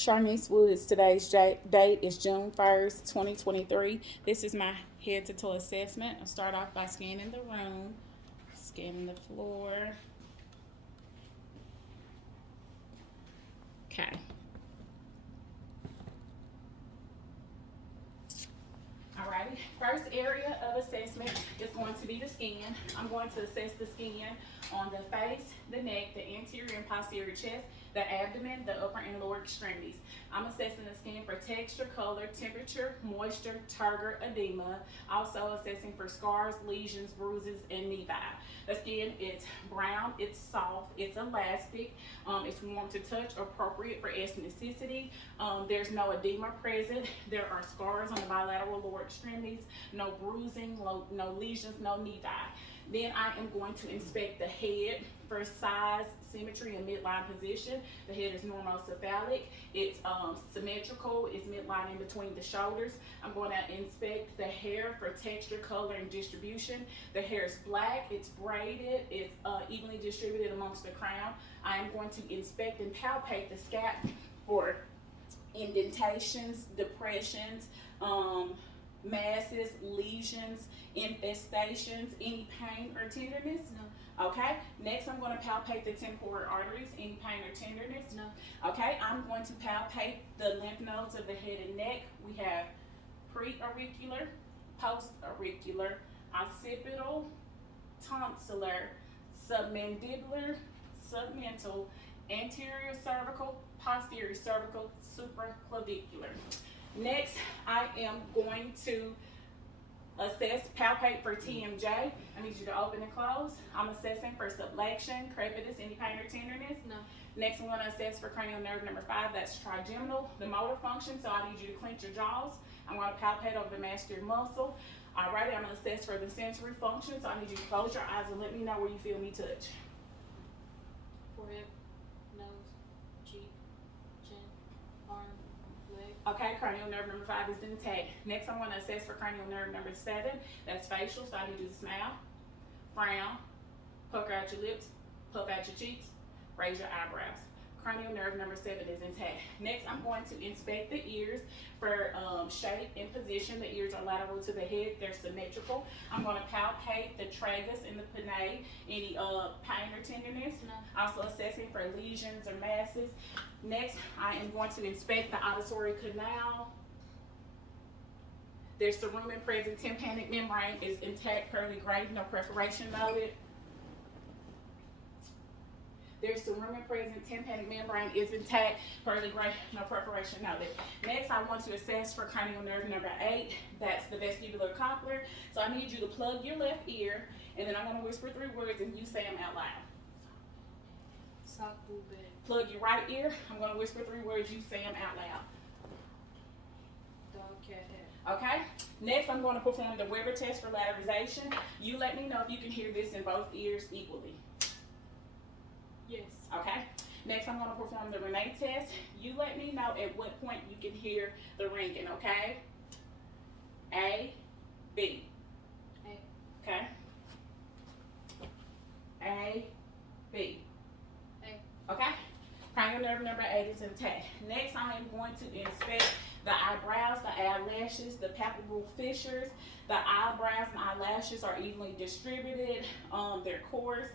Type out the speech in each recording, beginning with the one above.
Charmise Woods. Today's date is June 1st, 2023. This is my head to toe assessment. I'll start off by scanning the room, scanning the floor. Okay. Alrighty, first area of assessment is going to be the skin. I'm going to assess the skin on the face, the neck, the anterior and posterior chest, the abdomen, the upper and lower extremities. I'm assessing the skin for texture, color, temperature, moisture, turgor, edema. Also assessing for scars, lesions, bruises, and nevi. The skin is brown, it's soft, it's elastic, it's warm to touch, appropriate for ethnicity. There's no edema present. There are scars on the bilateral lower extremities, no bruising, no lesions, no nevi. Then I am going to inspect the head for size, symmetry, and midline position. The head is normocephalic. It's symmetrical. It's midline in between the shoulders. I'm going to inspect the hair for texture, color, and distribution. The hair is black. It's braided. It's evenly distributed amongst the crown. I am going to inspect and palpate the scalp for indentations, depressions, masses, lesions, infestations, any pain or tenderness? No. Okay, next I'm going to palpate the temporal arteries, any pain or tenderness? No. Okay, I'm going to palpate the lymph nodes of the head and neck. We have pre-auricular, post-auricular, occipital, tonsillar, submandibular, submental, anterior cervical, posterior cervical, supraclavicular. Next, I am going to assess, palpate for TMJ. I need you to open and close. I'm assessing for subluxation, crepitus, any pain or tenderness. No. Next, I'm going to assess for cranial nerve number 5. That's trigeminal, the motor function. So I need you to clench your jaws. I'm going to palpate over the masseter muscle. Alrighty, I'm going to assess for the sensory function. So I need you to close your eyes and let me know where you feel me touch. Forehead, nose, cheek, chin, arm, leg. Okay, cranial nerve number 5 is intact. Next, I'm going to assess for cranial nerve number 7. That's facial, so I need you to smile, frown, pucker out your lips, puff out your cheeks, raise your eyebrows. Cranial nerve number 7 is intact. Next, I'm going to inspect the ears for shape and position. The ears are lateral to the head. They're symmetrical. I'm going to palpate the tragus and the pinnae. Any pain or tenderness? No. Also assessing for lesions or masses. Next, I am going to inspect the auditory canal. There's cerumen present. Tympanic membrane is intact, pearly gray, no perforation noted. There's cerumen present, tympanic membrane is intact, pearly gray, no perforation noted. Next, I want to assess for cranial nerve number 8. That's the vestibular cochlear. So I need you to plug your left ear, and then I'm going to whisper 3 words, and you say them out loud. Sock blue bed. Plug your right ear. I'm going to whisper 3 words, you say them out loud. Dog, cat, hat. Okay? Next, I'm going to perform the Weber test for lateralization. You let me know if you can hear this in both ears equally. Yes. Okay. Next, I'm going to perform the Renee test. You let me know at what point you can hear the ringing, okay? A, B. A. Okay? A, B. A. Okay? Cranial nerve number 8 is intact. Next, I am going to inspect the eyebrows, the eyelashes, the palpebral fissures. The eyebrows and eyelashes are evenly distributed. They're coarse.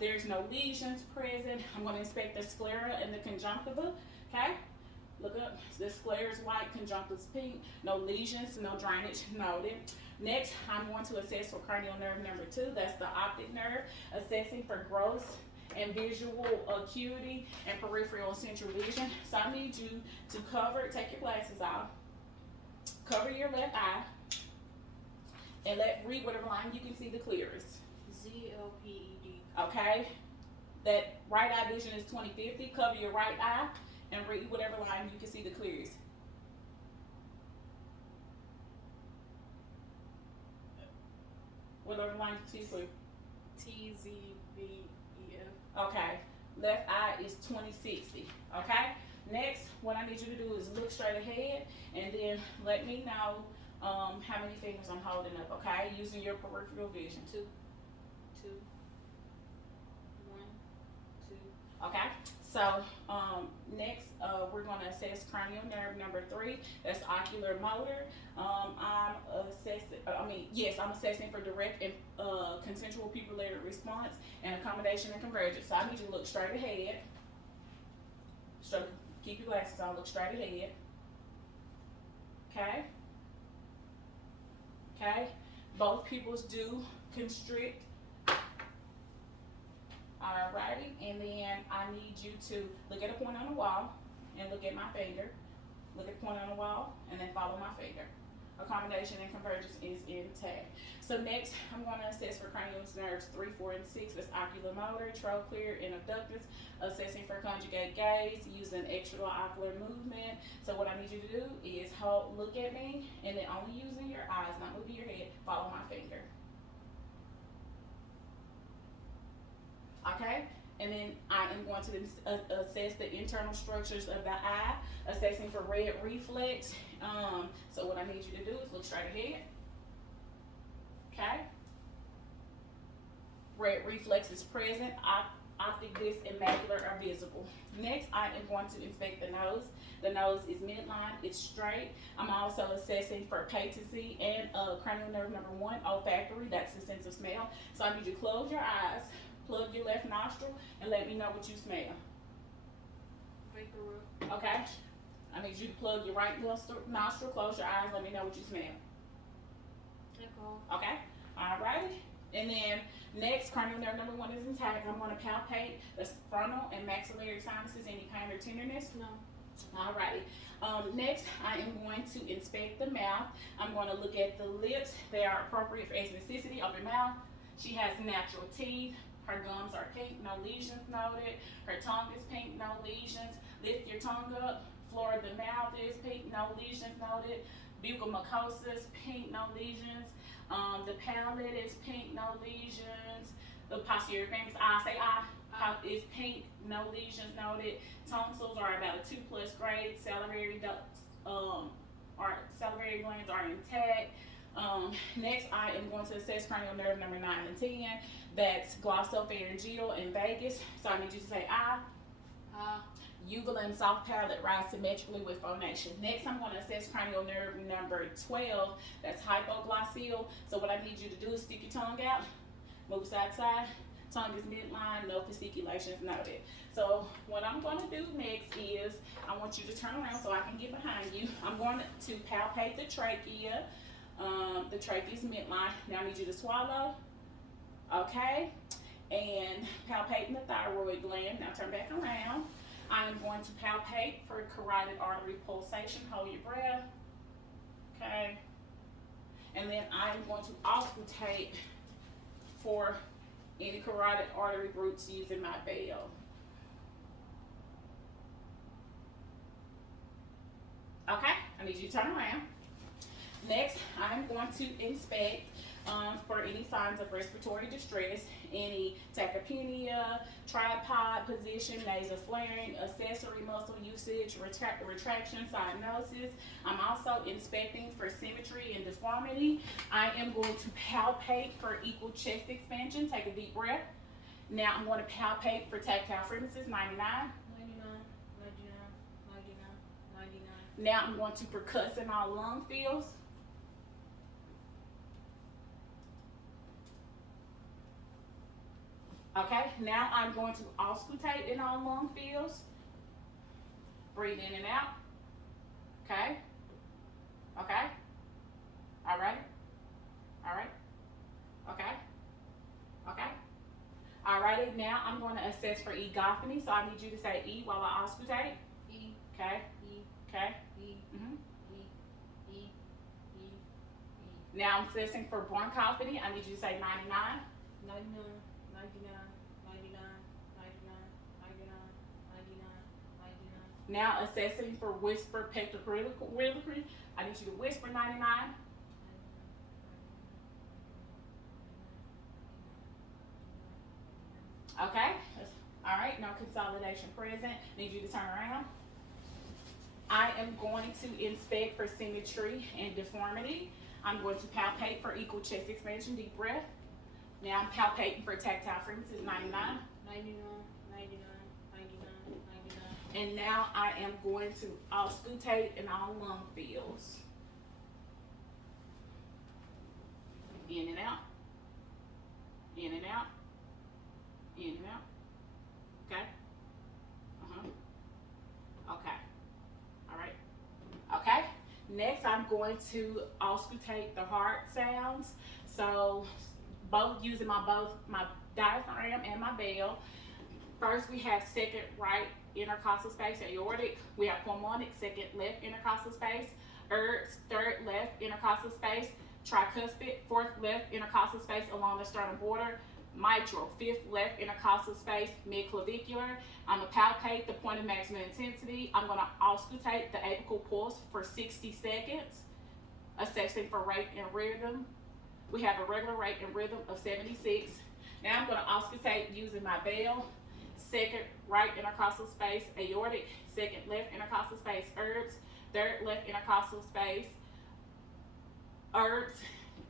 There's no lesions present. I'm going to inspect the sclera and the conjunctiva. Okay? Look up. The sclera is white, conjunctiva is pink. No lesions, no drainage noted. Next, I'm going to assess for cranial nerve number 2. That's the optic nerve. Assessing for gross and visual acuity and peripheral and central vision. So I need you to take your glasses off, cover your left eye, and read whatever line you can see the clearest. ZLPED. Okay? That right eye vision is 20/50. Cover your right eye and read whatever line you can see the clearest. Whatever line you see clear. TZBEF. Okay, left eye is 20/60. Okay, next, what I need you to do is look straight ahead and then let me know how many fingers I'm holding up. Okay, using your peripheral vision. 2, 2, 1, 2. Okay, so next, we're going to assess cranial nerve number 3. That's ocular motor. I'm assessing for direct and consensual pupillary response and accommodation and convergence. So I need you to look straight ahead. Keep your glasses on. Look straight ahead. Okay. Okay. Both pupils do constrict. Alrighty, and then I need you to look at a point on the wall and look at my finger. Look at the point on the wall and then follow my finger. Accommodation and convergence is intact. So next, I'm going to assess for cranial nerves 3, 4, and 6. That's ocular motor, trochlear, and abductus. Assessing for conjugate gaze using extraocular movement. So what I need you to do is look at me, and then only using your eyes, not moving your head, follow my finger. Okay, and then I am going to assess the internal structures of the eye, assessing for red reflex. So what I need you to do is look straight ahead. Okay, red reflex is present. Optic disc and macular are visible. Next, I am going to inspect the nose. The nose is midline, it's straight. I'm also assessing for patency and cranial nerve number 1, olfactory. That's the sense of smell. So I need you to close your eyes. Plug your left nostril and let me know what you smell. Vapor. Okay? I need you to plug your right nostril, close your eyes, let me know what you smell. Alcohol. Okay? Alrighty. And then next, cranial nerve number 1 is intact. I'm going to palpate the frontal and maxillary sinuses. Any pain or tenderness? No. Alrighty. Next, I am going to inspect the mouth. I'm going to look at the lips. They are appropriate for ethnicity. Open mouth. She has natural teeth. Her gums are pink, no lesions noted. Her tongue is pink, no lesions. Lift your tongue up. Floor of the mouth is pink, no lesions noted. Buccal mucosa is pink, no lesions. The palate is pink, no lesions. The posterior famous eye, say eye, is pink, no lesions noted. Tonsils are about a 2+ grade. Salivary glands are intact. Next, I am going to assess cranial nerve number 9 and 10. That's glossopharyngeal and vagus. So I need you to say I. Uvula and soft palate rise symmetrically with phonation. Next, I'm going to assess cranial nerve number 12. That's hypoglossal. So what I need you to do is stick your tongue out, move side to side. Tongue is midline, no fasciculations noted. So what I'm going to do next is I want you to turn around so I can get behind you. I'm going to palpate the trachea. The trachea is midline. Now I need you to swallow. Okay, and palpating the thyroid gland. Now turn back around. I am going to palpate for carotid artery pulsation. Hold your breath. Okay, and then I am going to auscultate for any carotid artery roots using my bell. Okay, I need you to turn around. Next, I'm going to inspect for any signs of respiratory distress, any tachypnea, tripod position, nasal flaring, accessory muscle usage, retraction, cyanosis. I'm also inspecting for symmetry and deformity. I am going to palpate for equal chest expansion. Take a deep breath. Now I'm going to palpate for tactile frequencies, 99. 99, 99. Now I'm going to percuss in all lung fields. Okay, now I'm going to auscultate in all lung fields. Breathe in and out. Okay. Okay. All right. All right. Okay. Okay. All righty. Now I'm going to assess for egophony. So I need you to say E while I auscultate. E. Okay. E. Okay. E. Mhm. E. E. E. E. Now I'm assessing for bronchophony. I need you to say 99. 99. Now assessing for whisper pectorally. I need you to whisper 99. Okay. All right. Now consolidation present. Need you to turn around. I am going to inspect for symmetry and deformity. I'm going to palpate for equal chest expansion. Deep breath. Now I'm palpating for tactile frequencies, 99. 99. And now I am going to auscultate in all lung fields. In and out. In and out. In and out. Okay? Okay. All right. Okay. Next, I'm going to auscultate the heart sounds. So, both using my diaphragm and my bell. First, we have second right intercostal space, aortic. We have pulmonic, second left intercostal space. Erbs, third left intercostal space. Tricuspid, fourth left intercostal space along the sternum border. Mitral, fifth left intercostal space, mid-clavicular. I'm going to palpate the point of maximum intensity. I'm going to auscultate the apical pulse for 60 seconds, assessing for rate and rhythm. We have a regular rate and rhythm of 76. Now I'm going to auscultate using my bell. Second right intercostal space, aortic. Second left intercostal space, erbs. Third left intercostal space, erbs.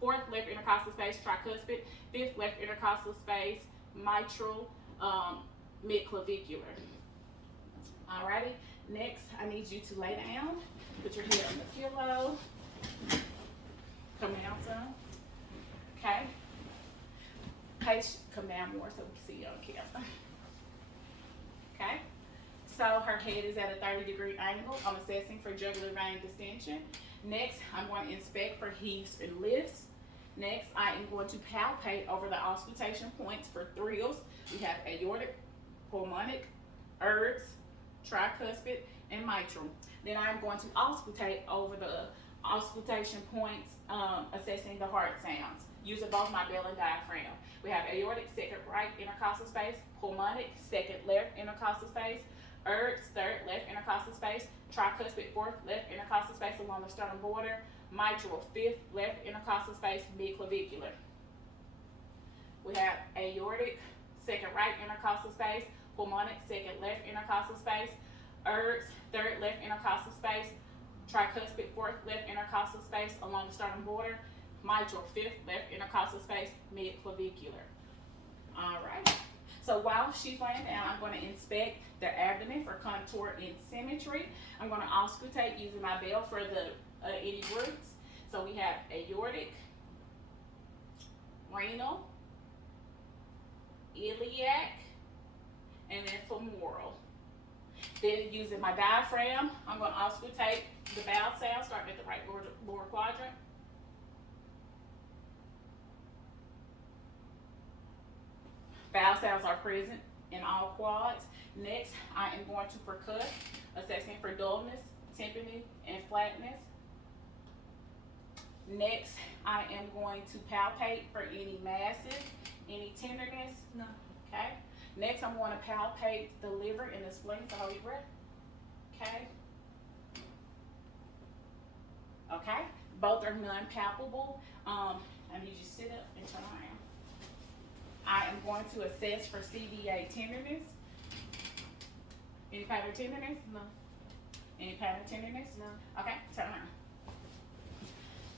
Fourth left intercostal space, tricuspid. Fifth left intercostal space, mitral, mid-clavicular. Alrighty, next I need you to lay down. Put your head on the pillow. Come down some. Okay. Paige, come down more so we can see you on camera. Okay. So her head is at a 30-degree angle. I'm assessing for jugular vein distension. Next, I'm going to inspect for heaves and lifts. Next, I am going to palpate over the auscultation points for thrills. We have aortic, pulmonic, erbs, tricuspid, and mitral. Then I'm going to auscultate over the auscultation points, assessing the heart sounds, using both my bell and diaphragm. We have aortic, second right intercostal space, pulmonic, second left intercostal space, erbs, third left intercostal space, tricuspid, fourth left intercostal space along the sternum border, mitral, fifth left intercostal space, mid-clavicular. We have aortic, second right intercostal space, pulmonic, second left intercostal space, erbs, third left intercostal space, tricuspid, fourth left intercostal space along the sternum border, mitral, fifth left intercostal space, mid-clavicular. All right. So while she's laying down, I'm going to inspect the abdomen for contour and symmetry. I'm going to auscultate using my bell for the any roots. So we have aortic, renal, iliac, and then femoral. Then using my diaphragm, I'm going to auscultate the vowel sound starting at the right lower quadrant. Vowel sounds are present in all quads. Next, I am going to percuss, assessing for dullness, tympany, and flatness. Next, I am going to palpate for any masses, any tenderness. No. Okay. Next, I'm going to palpate the liver and the spleen. So hold your breath. Okay. Okay. Both are non-palpable. I need you to sit up and turn around. I am going to assess for CVA tenderness. Any pattern of tenderness? No. Any pattern of tenderness? No. Okay, turn around.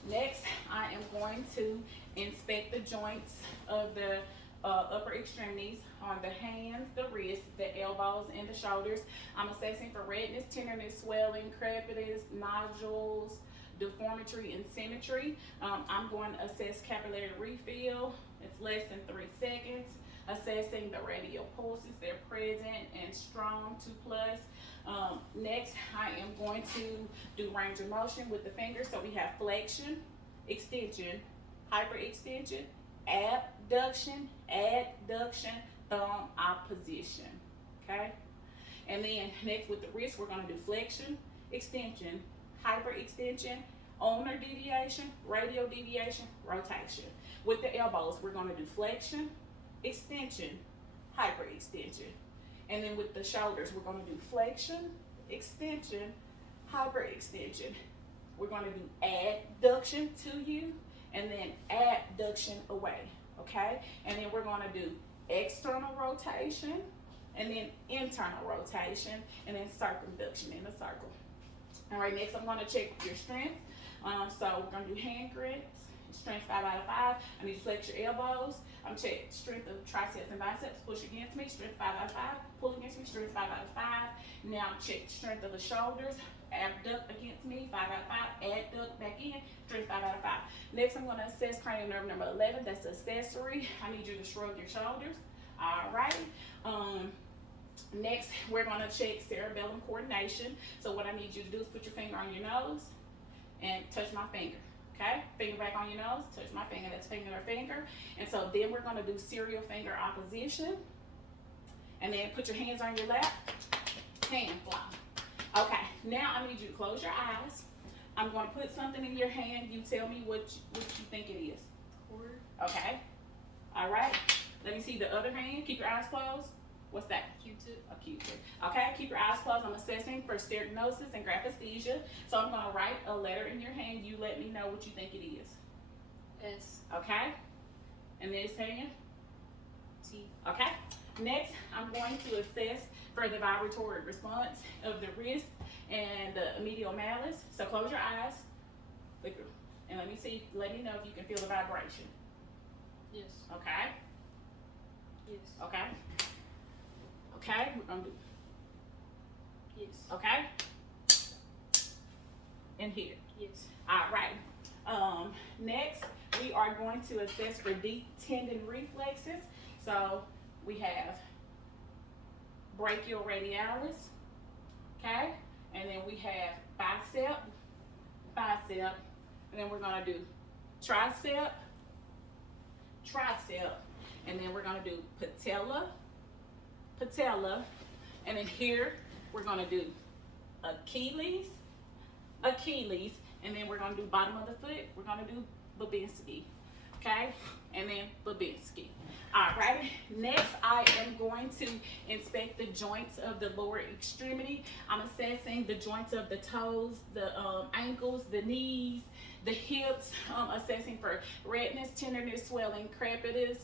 Next, I am going to inspect the joints of the upper extremities on the hands, the wrists, the elbows, and the shoulders. I'm assessing for redness, tenderness, swelling, crepitus, nodules, deformity, and symmetry. I'm going to assess capillary refill. It's less than 3 seconds. Assessing the radial pulses, they're present and strong, 2+. Next, I am going to do range of motion with the fingers. So we have flexion, extension, hyperextension, abduction, adduction, thumb opposition. Okay? And then next with the wrist, we're going to do flexion, extension, hyperextension, ulnar deviation, radial deviation, rotation. With the elbows, we're going to do flexion, extension, hyperextension. And then with the shoulders, we're going to do flexion, extension, hyperextension. We're going to do adduction to you and then abduction away, okay? And then we're going to do external rotation and then internal rotation and then circumduction in a circle. All right, next I'm going to check your strength. So we're going to do hand grips, strength 5 out of 5. I need you to flex your elbows. I'm check strength of triceps and biceps. Push against me, strength 5 out of 5. Pull against me, strength 5 out of 5. Now check strength of the shoulders. Abduct against me, 5 out of 5. Adduct back in, strength 5 out of 5. Next, I'm going to assess cranial nerve number 11. That's accessory. I need you to shrug your shoulders. All right. Next, we're going to check cerebellum coordination. So what I need you to do is put your finger on your nose and touch my finger. Okay? Finger back on your nose, touch my finger. That's finger to finger. And so then we're going to do serial finger opposition. And then put your hands on your lap. Hand fly. Okay. Now I need you to close your eyes. I'm going to put something in your hand. You tell me what you think it is. Cord. Okay? All right. Let me see the other hand. Keep your eyes closed. What's that? Q-tip. A Q-tip. Okay, keep your eyes closed. I'm assessing for sternocleidosis and graphesthesia. So I'm going to write a letter in your hand. You let me know what you think it is. S. Okay? And this hand? T. Okay. Next, I'm going to assess for the vibratory response of the wrist and the medial malleus. So close your eyes. And let me know if you can feel the vibration. Yes. Okay? Yes. Okay? Okay, we're gonna do, Yes. okay? And here. Yes. All right. Next, we are going to assess for deep tendon reflexes. So we have brachial radialis, okay? And then we have bicep, and then we're gonna do tricep, and then we're gonna do patella, and then here we're gonna do Achilles, and then we're gonna do bottom of the foot. We're gonna do Babinski, okay? And then Babinski. All right. Next, I am going to inspect the joints of the lower extremity. I'm assessing the joints of the toes, the ankles, the knees, the hips. Assessing for redness, tenderness, swelling, crepitus,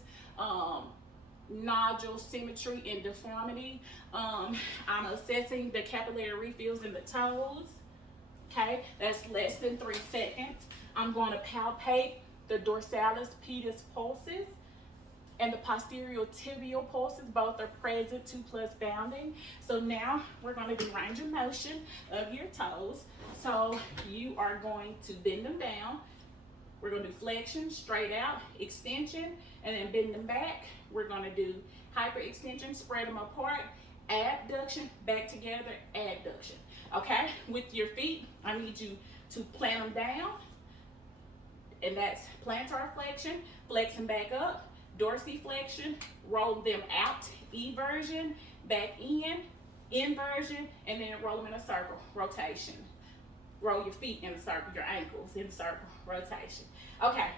nodule symmetry and deformity. I'm assessing the capillary refills in the toes. Okay, that's less than 3 seconds. I'm going to palpate the dorsalis pedis pulses and the posterior tibial pulses. Both are present, 2+ bounding. So now we're going to do range of motion of your toes. So you are going to bend them down. We're going to do flexion, straight out, extension, and then bend them back. We're going to do hyperextension, spread them apart, abduction, back together, adduction. Okay, with your feet, I need you to plant them down, and that's plantar flexion, flex them back up, dorsiflexion, roll them out, eversion, back in, inversion, and then roll them in a circle, rotation. Roll your feet in a circle, your ankles in a circle, rotation. Okay,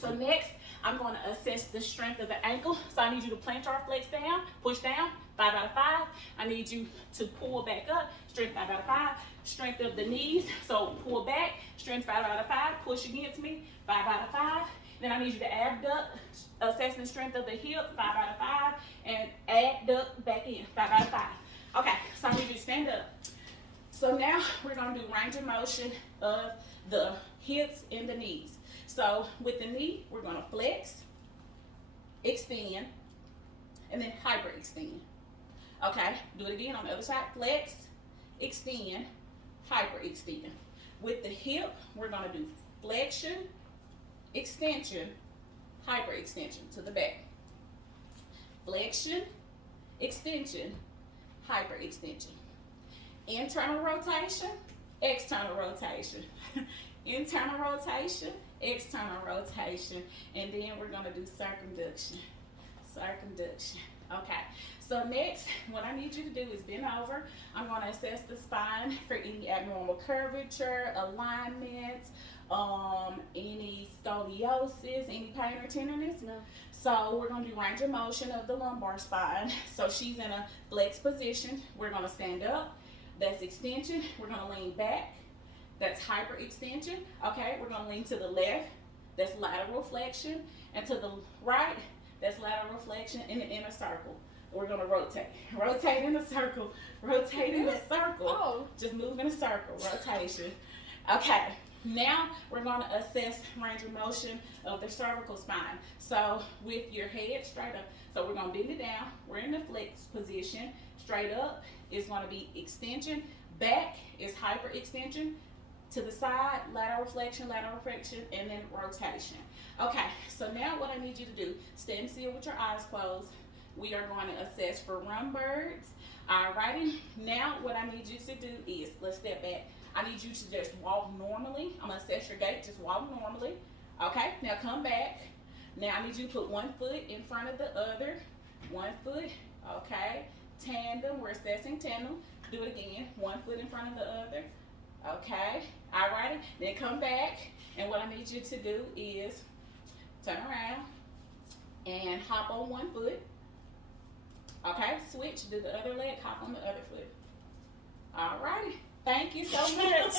so next, I'm going to assess the strength of the ankle. So I need you to plantar flex down, push down, 5 out of 5. I need you to pull back up, strength 5 out of 5. Strength of the knees, so pull back, strength 5 out of 5. Push against me, 5 out of 5. Then I need you to abduct, assessing the strength of the hip, 5 out of 5. And adduct back in, 5 out of 5. Okay, so I need you to stand up. So now we're going to do range of motion of the hips and the knees. So with the knee, we're going to flex, extend, and then hyperextend. Okay, do it again on the other side. Flex, extend, hyperextend. With the hip, we're going to do flexion, extension, hyperextension to the back. Flexion, extension, hyperextension. Internal rotation, external rotation. Internal rotation, external rotation, and then we're going to do circumduction. Okay, so next, what I need you to do is bend over. I'm going to assess the spine for any abnormal curvature, alignments, any scoliosis, any pain or tenderness. No. So we're going to do range of motion of the lumbar spine. So she's in a flex position. We're going to stand up. That's extension. We're going to lean back. That's hyperextension. Okay, we're going to lean to the left. That's lateral flexion. And to the right, that's lateral flexion in the inner circle. We're going to rotate. Rotate in a circle. Rotate in a circle. Oh. Just move in a circle. Rotation. Okay. Now we're going to assess range of motion of the cervical spine. So with your head straight up, so we're going to bend it down. We're in the flex position. Straight up is going to be extension. Back is hyperextension. To the side, lateral flexion, and then rotation. Okay, so now what I need you to do, stand still with your eyes closed. We are going to assess for run birds. Alrighty, now what I need you to do is, let's step back. I need you to just walk normally. I'm going to assess your gait, just walk normally. Okay, now come back. Now I need you to put one foot in front of the other. One foot, okay. Tandem, we're assessing tandem. Do it again, one foot in front of the other. Okay, alrighty, then come back, and what I need you to do is turn around and hop on one foot. Okay, switch, do the other leg, hop on the other foot. Alrighty, thank you so much.